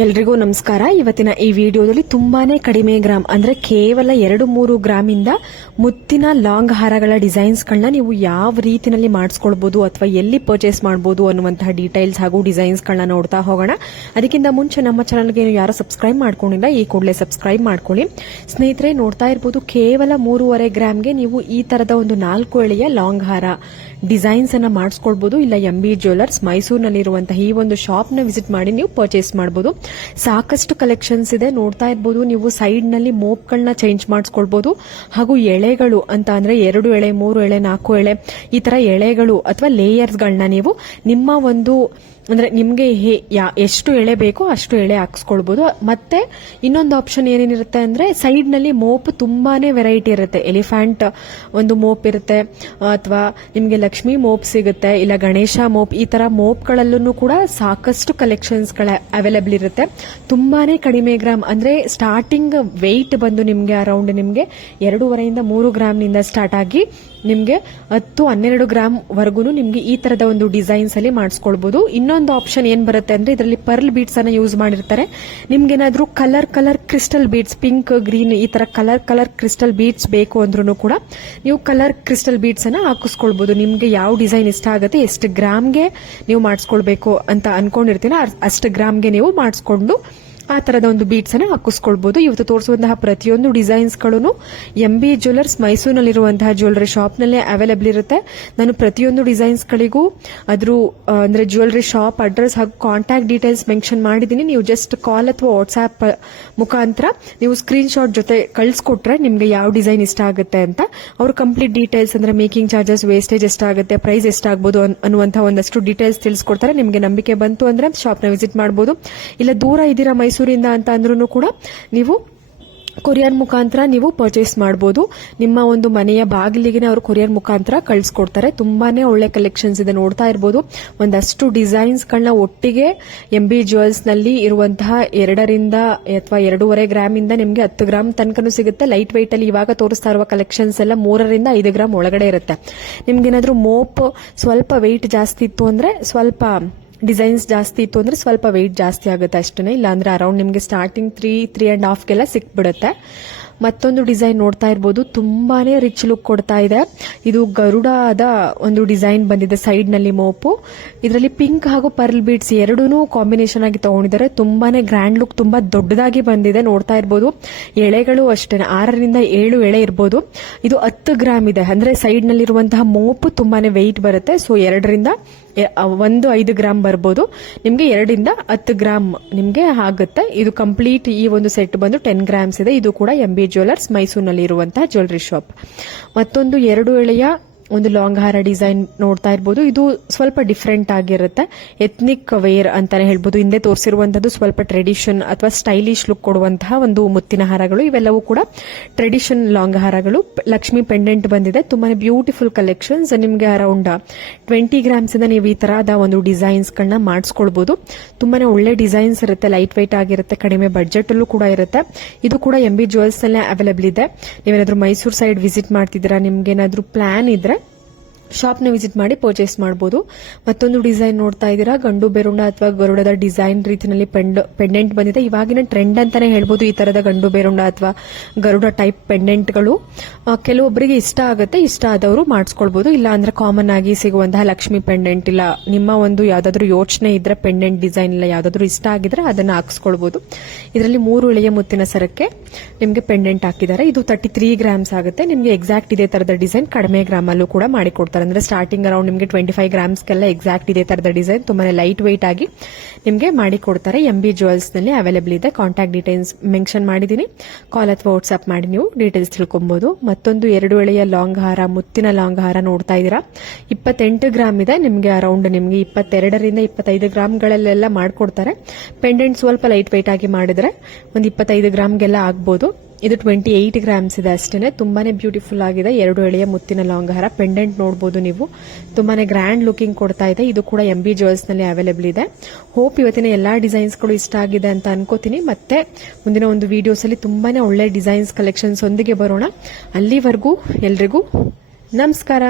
ಎಲ್ರಿಗೂ ನಮಸ್ಕಾರ. ಇವತ್ತಿನ ಈ ವಿಡಿಯೋದಲ್ಲಿ ತುಂಬಾನೇ ಕಡಿಮೆ ಗ್ರಾಮ್ ಅಂದ್ರೆ ಕೇವಲ 2-3 ಗ್ರಾಮ್ ಇಂದ ಮುತ್ತಿನ ಲಾಂಗ್ ಹಾರಗಳ ಡಿಸೈನ್ಸ್ ಗಳನ್ನ ನೀವು ಯಾವ ರೀತಿನಲ್ಲಿ ಮಾಡಿಸ್ಕೊಳ್ಬಹುದು ಅಥವಾ ಎಲ್ಲಿ ಪರ್ಚೇಸ್ ಮಾಡಬಹುದು ಅನ್ನುವಂತಹ ಡೀಟೇಲ್ಸ್ ಹಾಗೂ ಡಿಸೈನ್ಸ್ ಗಳನ್ನ ನೋಡ್ತಾ ಹೋಗೋಣ. ಅದಕ್ಕಿಂತ ಮುಂಚೆ ನಮ್ಮ ಚಾನಲ್ಗೆ ಯಾರು ಸಬ್ಸ್ಕ್ರೈಬ್ ಮಾಡ್ಕೊಂಡಿಲ್ಲ ಈ ಕೂಡಲೇ ಸಬ್ಸ್ಕ್ರೈಬ್ ಮಾಡ್ಕೊಳ್ಳಿ. ಸ್ನೇಹಿತರೆ, ನೋಡ್ತಾ ಇರಬಹುದು ಕೇವಲ 3.5 ಗ್ರಾಮ್ಗೆ ನೀವು ಈ ತರದ ಒಂದು 4 ಎಳೆಯ ಲಾಂಗ್ ಹಾರ ಡಿಸೈನ್ಸ್ ಅನ್ನ ಮಾಡಿಸ್ಕೊಳ್ಬಹುದು. ಇಲ್ಲ MB ಜ್ಯುವೆಲರ್ಸ್ ಮೈಸೂರಿನಲ್ಲಿರುವಂತಹ ಈ ಒಂದು ಶಾಪ್ ನ ವಿಸಿಟ್ ಮಾಡಿ ನೀವು ಪರ್ಚೇಸ್ ಮಾಡಬಹುದು. ಸಾಕಷ್ಟು ಕಲೆಕ್ಷನ್ಸ್ ಇದೆ. ನೋಡ್ತಾ ಇರಬಹುದು ನೀವು ಸೈಡ್ ನಲ್ಲಿ ಮೋಪ್ ಗಳನ್ನ ಚೇಂಜ್ ಮಾಡಿಸ್ಕೊಳ್ಬಹುದು ಹಾಗೂ ಎಳೆಗಳು ಅಂತ ಅಂದ್ರೆ 2 ಎಳೆ 3 ಎಳೆ 4 ಎಳೆ ಈ ತರ ಎಳೆಗಳು ಅಥವಾ ಲೇಯರ್ಸ್ ಗಳನ್ನ ನೀವು ನಿಮ್ಮ ಒಂದು ಅಂದ್ರೆ ನಿಮ್ಗೆ ಎಷ್ಟು ಎಳೆ ಬೇಕೋ ಅಷ್ಟು ಎಳೆ ಹಾಕ್ಸ್ಕೊಳ್ಬಹುದು. ಮತ್ತೆ ಇನ್ನೊಂದು ಆಪ್ಷನ್ ಏನೇನಿರುತ್ತೆ ಅಂದ್ರೆ ಸೈಡ್ ನಲ್ಲಿ ಮೋಪ್ ತುಂಬಾನೇ ವೆರೈಟಿ ಇರುತ್ತೆ. ಎಲಿಫೆಂಟ್ ಒಂದು ಮೋಪ್ ಇರುತ್ತೆ, ಅಥವಾ ನಿಮ್ಗೆ ಲಕ್ಷ್ಮಿ ಮೋಪ್ ಸಿಗುತ್ತೆ, ಇಲ್ಲ ಗಣೇಶ ಮೋಪ್, ಈ ತರ ಮೋಪ್ ಗಳಲ್ಲೂ ಕೂಡ ಸಾಕಷ್ಟು ಕಲೆಕ್ಷನ್ಸ್ ಗಳ ಅವೈಲೇಬಲ್ ಇರುತ್ತೆ. ತುಂಬಾನೇ ಕಡಿಮೆ ಗ್ರಾಮ್ ಅಂದ್ರೆ ಸ್ಟಾರ್ಟಿಂಗ್ ವೆಯ್ಟ್ ಬಂದು ನಿಮ್ಗೆ ಅರೌಂಡ್ ನಿಮ್ಗೆ 2.5 3 ಗ್ರಾಮ್ ನಿಂದ ಸ್ಟಾರ್ಟ್ ಆಗಿ ನಿಮ್ಗೆ 10-12 ಗ್ರಾಮ್ ವರ್ಗು ನಿಮ್ಗೆ ಈ ತರದ ಒಂದು ಡಿಸೈನ್ಸ್ ಅಲ್ಲಿ ಮಾಡಿಸ್ಕೊಳ್ಬಹುದು. ಇನ್ನೊಂದು ಆಪ್ಷನ್ ಏನ್ ಬರುತ್ತೆ ಅಂದ್ರೆ ಇದರಲ್ಲಿ ಪರ್ಲ್ ಬೀಡ್ಸ್ ಅನ್ನ ಯೂಸ್ ಮಾಡಿರ್ತಾರೆ. ನಿಮ್ಗೆ ಏನಾದ್ರೂ colour crystal beads, pink green ಈ ತರ ಕಲರ್ ಕ್ರಿಸ್ಟಲ್ ಬೀಡ್ಸ್ ಬೇಕು ಅಂದ್ರೂ ಕೂಡ ನೀವು ಕಲರ್ ಕ್ರಿಸ್ಟಲ್ ಬೀಡ್ಸ್ ಅನ್ನ ಹಾಕಿಸ್ಕೊಳ್ಬಹುದು. ನಿಮ್ಗೆ ಯಾವ ಡಿಸೈನ್ ಇಷ್ಟ ಆಗುತ್ತೆ, ಎಷ್ಟು ಗ್ರಾಮ್ಗೆ ನೀವು ಮಾಡಿಸ್ಕೊಳ್ಬೇಕು ಅಂತ ಅನ್ಕೊಂಡಿರ್ತೀನ ಅಷ್ಟು ಗ್ರಾಮ್ಗೆ ನೀವು ಮಾಡಿಸ್ಕೊಂಡು ಆ ತರದ ಒಂದು ಬೀಡ್ಸ್ ಅನ್ನ ಹಾಕಿಸ್ಕೊಳ್ಬಹುದು. ಇವತ್ತು ತೋರಿಸುವಂತಹ ಪ್ರತಿಯೊಂದು ಡಿಸೈನ್ಸ್ ಗಳು MB ಜ್ಯುವೆಲರ್ಸ್ ಮೈಸೂರಿನಲ್ಲಿರುವಂತಹ ಜ್ಯುವೆಲರಿ ಶಾಪ್ ನಲ್ಲಿ ಅವೈಲೇಬಲ್ ಇರುತ್ತೆ. ನಾನು ಪ್ರತಿಯೊಂದು ಡಿಸೈನ್ಸ್ ಗಳಿಗೂ ಅದ್ರ ಅಂದ್ರೆ ಜ್ಯುವೆಲರಿ ಶಾಪ್ ಅಡ್ರೆಸ್ ಹಾಗೂ ಕಾಂಟ್ಯಾಕ್ಟ್ ಡೀಟೇಲ್ಸ್ ಮೆನ್ಷನ್ ಮಾಡಿದೀನಿ. ನೀವು ಜಸ್ಟ್ ಕಾಲ್ ಅಥವಾ ವಾಟ್ಸ್ಆಪ್ ಮುಖಾಂತರ ನೀವು ಸ್ಕ್ರೀನ್ ಶಾಟ್ ಜೊತೆ ಕಳ್ಸಿಕೊಟ್ರೆ ನಿಮ್ಗೆ ಯಾವ ಡಿಸೈನ್ ಇಷ್ಟ ಆಗುತ್ತೆ ಅಂತ ಅವ್ರು ಕಂಪ್ಲೀಟ್ ಡೀಟೇಲ್ಸ್ ಅಂದ್ರೆ ಮೇಕಿಂಗ್ ಚಾರ್ಜಸ್, ವೇಸ್ಟೇಜ್ ಎಷ್ಟಾಗುತ್ತೆ, ಪ್ರೈಸ್ ಎಷ್ಟಾಗಬಹುದು ಅನ್ನುವಂತಹ ಒಂದಷ್ಟು ಡೀಟೇಲ್ಸ್ ತಿಳಿಸ್ಕೊಡ್ತಾರೆ. ನಿಮ್ಗೆ ನಂಬಿಕೆ ಬಂತು ಅಂದ್ರೆ ಶಾಪ್ ನ ವಿಸಿಟ್ ಮಾಡಬಹುದು. ಇಲ್ಲ ದೂರ ಇದ್ದೀರಾ ಮೈಸೂರಿಂದ ಅಂತ ಅಂದ್ರೂ ಕೂಡ ನೀವು ಕೊರಿಯರ್ ಮುಖಾಂತರ ನೀವು ಪರ್ಚೇಸ್ ಮಾಡಬಹುದು. ನಿಮ್ಮ ಒಂದು ಮನೆಯ ಬಾಗಿಲಿಗೆ ಅವರು ಕೊರಿಯರ್ ಮುಖಾಂತರ ಕಳಿಸ್ಕೊಡ್ತಾರೆ. ತುಂಬಾನೇ ಒಳ್ಳೆ ಕಲೆಕ್ಷನ್ಸ್ ಇದೆ. ನೋಡ್ತಾ ಇರಬಹುದು ಒಂದಷ್ಟು ಡಿಸೈನ್ಸ್ ಗಳನ್ನ ಒಟ್ಟಿಗೆ MB ಜ್ಯುವೆಲ್ಸ್ ನಲ್ಲಿ ಇರುವಂತಹ 2ರಿಂದ ಅಥವಾ 2.5 ಗ್ರಾಮ್ ಇಂದ ನಿಮ್ಗೆ 10 ಗ್ರಾಮ್ ತನಕನೂ ಸಿಗುತ್ತೆ. ಲೈಟ್ ವೈಟ್ ಅಲ್ಲಿ ಇವಾಗ ತೋರಿಸ್ತಾ ಇರುವ ಕಲೆಕ್ಷನ್ಸ್ ಎಲ್ಲ 3ರಿಂದ 5 ಗ್ರಾಮ್ ಒಳಗಡೆ ಇರುತ್ತೆ. ನಿಮ್ಗೆ ಏನಾದ್ರೂ ಮೋಪ್ ಸ್ವಲ್ಪ ವೆಯ್ಟ್ ಜಾಸ್ತಿ ಇತ್ತು ಅಂದ್ರೆ ಸ್ವಲ್ಪ ಡಿಸೈನ್ಸ್ ಜಾಸ್ತಿ ಇತ್ತು ಅಂದ್ರೆ ಸ್ವಲ್ಪ ವೆಯ್ಟ್ ಜಾಸ್ತಿ ಆಗುತ್ತೆ ಅಷ್ಟೇ. ಇಲ್ಲ ಅಂದ್ರೆ ಅರೌಂಡ್ ನಿಮ್ಗೆ ಸ್ಟಾರ್ಟಿಂಗ್ 3.5 ಗೆಲ್ಲ ಸಿಕ್ಬಿಡುತ್ತೆ. ಮತ್ತೊಂದು ಡಿಸೈನ್ ನೋಡ್ತಾ ಇರಬಹುದು, ತುಂಬಾನೇ ರಿಚ್ ಲುಕ್ ಕೊಡ್ತಾ ಇದೆ. ಇದು ಗರುಡದ ಒಂದು ಡಿಸೈನ್ ಬಂದಿದೆ ಸೈಡ್ ನಲ್ಲಿ ಮೋಪು. ಇದರಲ್ಲಿ ಪಿಂಕ್ ಹಾಗೂ ಪರ್ಲ್ ಬೀಡ್ಸ್ ಎರಡೂ ಕಾಂಬಿನೇಷನ್ ಆಗಿ ತಗೊಂಡಿದ್ದಾರೆ. ತುಂಬಾನೇ ಗ್ರ್ಯಾಂಡ್ ಲುಕ್, ತುಂಬಾ ದೊಡ್ಡದಾಗಿ ಬಂದಿದೆ. ನೋಡ್ತಾ ಇರಬಹುದು ಎಳೆಗಳು ಅಷ್ಟೇ 6ರಿಂದ 7 ಎಳೆ ಇರಬಹುದು. ಇದು 10 ಗ್ರಾಮ್ ಇದೆ. ಅಂದ್ರೆ ಸೈಡ್ ನಲ್ಲಿರುವಂತಹ ಮೋಪು ತುಂಬಾನೇ ವೆಯ್ಟ್ ಬರುತ್ತೆ. ಸೊ 2ರಿಂದ 5 ಗ್ರಾಮ್ ಬರ್ಬೋದು. ನಿಮ್ಗೆ 2ರಿಂದ 10 ಗ್ರಾಮ್ ನಿಮ್ಗೆ ಆಗುತ್ತೆ. ಇದು ಕಂಪ್ಲೀಟ್ ಈ ಒಂದು ಸೆಟ್ ಬಂದು 10 ಗ್ರಾಮ್ಸ್ ಇದೆ. ಇದು ಕೂಡ MB ಜ್ಯುವೆಲರ್ಸ್ ಮೈಸೂರಿನಲ್ಲಿ ಇರುವಂತಹ ಜ್ಯುವೆಲರಿ ಶಾಪ್. ಮತ್ತೊಂದು 2 ಎಳೆಯ ಒಂದು ಲಾಂಗ್ ಹಾರ ಡಿಸೈನ್ ನೋಡ್ತಾ ಇರಬಹುದು. ಇದು ಸ್ವಲ್ಪ ಡಿಫ್ರೆಂಟ್ ಆಗಿರುತ್ತೆ. ಎಥ್ನಿಕ್ ವೇರ್ ಅಂತಾನೆ ಹೇಳ್ಬೋದು. ಹಿಂದೆ ತೋರಿಸಿರುವಂತದ್ದು ಸ್ವಲ್ಪ ಟ್ರೆಡಿಷನ್ ಅಥವಾ ಸ್ಟೈಲಿಶ್ ಲುಕ್ ಕೊಡುವಂತಹ ಒಂದು ಮುತ್ತಿನ ಹಾರಗಳು. ಇವೆಲ್ಲವೂ ಕೂಡ ಟ್ರೆಡಿಷನ್ ಲಾಂಗ್ ಹಾರಗಳು. ಲಕ್ಷ್ಮಿ ಪೆಂಡೆಂಟ್ ಬಂದಿದೆ. ತುಂಬಾನೇ ಬ್ಯೂಟಿಫುಲ್ ಕಲೆಕ್ಷನ್ಸ್. ನಿಮ್ಗೆ ಅರೌಂಡ್ 20 ಗ್ರಾಮ್ಸ್ ಇಂದ ನೀವು ಈ ತರಹದ ಒಂದು ಡಿಸೈನ್ಸ್ ಗಳನ್ನ ಮಾಡಿಸ್ಕೊಳ್ಬಹುದು. ತುಂಬಾನೇ ಒಳ್ಳೆ ಡಿಸೈನ್ಸ್ ಇರುತ್ತೆ. ಲೈಟ್ ವೈಟ್ ಆಗಿರುತ್ತೆ. ಕಡಿಮೆ ಬಡ್ಜೆಟ್ ಅಲ್ಲೂ ಕೂಡ ಇರುತ್ತೆ. ಇದು ಕೂಡ MB ಜ್ಯುವೆಲ್ಸ್ ನಲ್ಲೇ ಅವೈಲೇಬಲ್ ಇದೆ. ನೀವೇನಾದ್ರೂ ಮೈಸೂರು ಸೈಡ್ ವಿಸಿಟ್ ಮಾಡ್ತಿದ್ದೀರಾ, ನಿಮ್ಗೆ ಏನಾದ್ರೂ ಪ್ಲಾನ್ ಇದ್ರೆ ಶಾಪ್ ನ ವಿಸಿಟ್ ಮಾಡಿ ಪರ್ಚೇಸ್ ಮಾಡಬಹುದು. ಮತ್ತೊಂದು ಡಿಸೈನ್ ನೋಡ್ತಾ ಇದ್ದೀರಾ, ಗಂಡು ಬೆರುಂಡ ಅಥವಾ ಗರುಡದ ಡಿಸೈನ್ ರೀತಿಯಲ್ಲಿ ಪೆಂಡೆಂಟ್ ಬಂದಿದೆ. ಇವಾಗಿನ ಟ್ರೆಂಡ್ ಅಂತಾನೆ ಹೇಳ್ಬೋದು ಈ ತರದ ಗಂಡು ಬೆರುಂಡ ಅಥವಾ ಗರುಡ ಟೈಪ್ ಪೆಂಡೆಂಟ್ಗಳು. ಕೆಲವೊಬ್ಬರಿಗೆ ಇಷ್ಟ ಆಗುತ್ತೆ, ಇಷ್ಟ ಆದವರು ಮಾಡಿಸ್ಕೊಳ್ಬಹುದು. ಇಲ್ಲ ಅಂದ್ರೆ ಕಾಮನ್ ಆಗಿ ಸಿಗುವಂತಹ ಲಕ್ಷ್ಮಿ ಪೆಂಡೆಂಟ್, ಇಲ್ಲ ನಿಮ್ಮ ಒಂದು ಯಾವ್ದಾದ್ರು ಯೋಚನೆ ಇದ್ರೆ ಪೆಂಡೆಂಟ್ ಡಿಸೈನ್ ಇಲ್ಲ ಯಾವ್ದಾದ್ರು ಇಷ್ಟ ಆಗಿದ್ರೆ ಅದನ್ನ ಹಾಕಿಸ್ಕೊಳ್ಬಹುದು. ಇದರಲ್ಲಿ 3 ಎಳೆಯ ಮುತ್ತಿನ ಸರಕ್ಕೆ ನಿಮ್ಗೆ ಪೆಂಡೆಂಟ್ ಹಾಕಿದ್ದಾರೆ. ಇದು 33 ಗ್ರಾಮ್ಸ್ ಆಗುತ್ತೆ. ನಿಮ್ಗೆ ಎಕ್ಸಾಕ್ಟ್ ಇದೇ ತರದ ಡಿಸೈನ್ ಕಡಿಮೆ ಗ್ರಾಮ್ ಅಲ್ಲೂ ಕೂಡ ಮಾಡಿಕೊಡ್ತಾರೆ. ಅಂದ್ರೆ ಸ್ಟಾರ್ಟಿಂಗ್ ಅರೌಂಡ್ ನಿಮಗೆ 25 ಗ್ರಾಮ್ಸ್ಗೆಲ್ಲ ಎಕ್ಸಾಕ್ಟ್ ಇದೇ ತರದ ಡಿಸೈನ್ ತುಂಬಾನೇ ಲೈಟ್ ವೈಟ್ ಆಗಿ ನಿಮಗೆ ಮಾಡಿ ಕೊಡ್ತಾರೆ. MB ಜ್ಯುವೆಲ್ಸ್ ನಲ್ಲಿ ಅವೈಲೇಬಲ್ ಇದೆ. ಕಾಂಟ್ಯಾಕ್ಟ್ ಡೀಟೇಲ್ಸ್ ಮೆನ್ಷನ್ ಮಾಡಿದೀನಿ. ಕಾಲ್ ಅಥವಾ ವಾಟ್ಸ್ಆಪ್ ಮಾಡಿ ನೀವು ಡೀಟೇಲ್ಸ್ ತಿಳ್ಕೊಬಹುದು. ಮತ್ತೊಂದು 2 ಎಳೆಯ ಲಾಂಗ್ ಹಾರ, ಮುತ್ತಿನ ಲಾಂಗ್ ಹಾರ ನೋಡ್ತಾ ಇದ್ದೀರಾ. 28 ಗ್ರಾಮ್ ಇದೆ. ನಿಮ್ಗೆ ಅರೌಂಡ್ ನಿಮ್ಗೆ 22ರಿಂದ 25 ಗ್ರಾಮ್ಗಳಲ್ಲೆಲ್ಲ ಮಾಡ್ಕೊಡ್ತಾರೆ. ಪೆಂಡೆಂಟ್ ಸ್ವಲ್ಪ ಲೈಟ್ ವೈಟ್ ಆಗಿ ಮಾಡಿದ್ರೆ ಒಂದು 25 ಗ್ರಾಮ್ಗೆಲ್ಲ ಆಗ್ಬಹುದು. ಇದು 28 ಗ್ರಾಮ್ಸ್ ಇದೆ ಅಷ್ಟೇ. ತುಂಬಾನೇ ಬ್ಯೂಟಿಫುಲ್ ಆಗಿದೆ. 2 ಎಳೆಯ ಮುತ್ತಿನ ಲಾಂಗ್ ಹಾರ. ಪೆಂಡೆಂಟ್ ನೋಡಬಹುದು ನೀವು, ತುಂಬಾನೇ ಗ್ರ್ಯಾಂಡ್ ಲುಕಿಂಗ್ ಕೊಡ್ತಾ ಇದೆ. ಇದು ಕೂಡ MB ಜ್ಯುವೆಲ್ಸ್ ನಲ್ಲಿ ಅವೈಲೇಬಲ್ ಇದೆ. ಹೋಪ್ ಇವತ್ತಿನ ಎಲ್ಲಾ ಡಿಸೈನ್ಸ್ ಗಳು ಇಷ್ಟ ಆಗಿದೆ ಅಂತ ಅನ್ಕೋತೀನಿ. ಮತ್ತೆ ಮುಂದಿನ ಒಂದು ವಿಡಿಯೋಸ್ ಅಲ್ಲಿ ತುಂಬಾನೇ ಒಳ್ಳೆ ಡಿಸೈನ್ಸ್ ಕಲೆಕ್ಷನ್ಸ್ ಒಂದಿಗೆ ಬರೋಣ. ಅಲ್ಲಿವರೆಗೂ ಎಲ್ರಿಗೂ ನಮಸ್ಕಾರ.